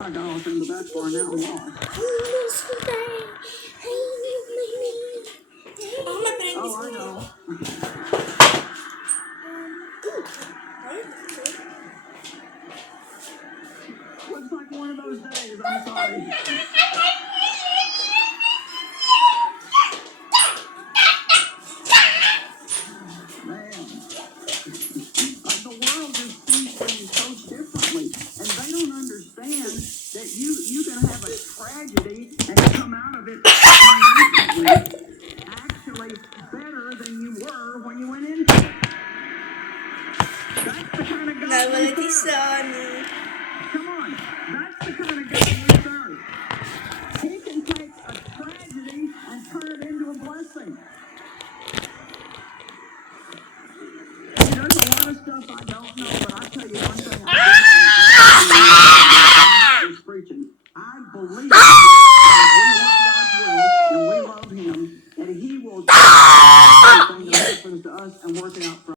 I got off in the back bar now and lost. Oh, I know. Looks like one of those days. I'm sorry. Man, the world just sees things so differently, and they don't understand that you can have a tragedy and come out of it financially actually better than you were when you went into it. That's the kind of God we serve. Come on, that's the kind of God we serve. He can take a tragedy and turn it into a blessing. There's a lot of stuff I don't know, but I'll tell you one thing I do know. I'm not just preaching. I believe that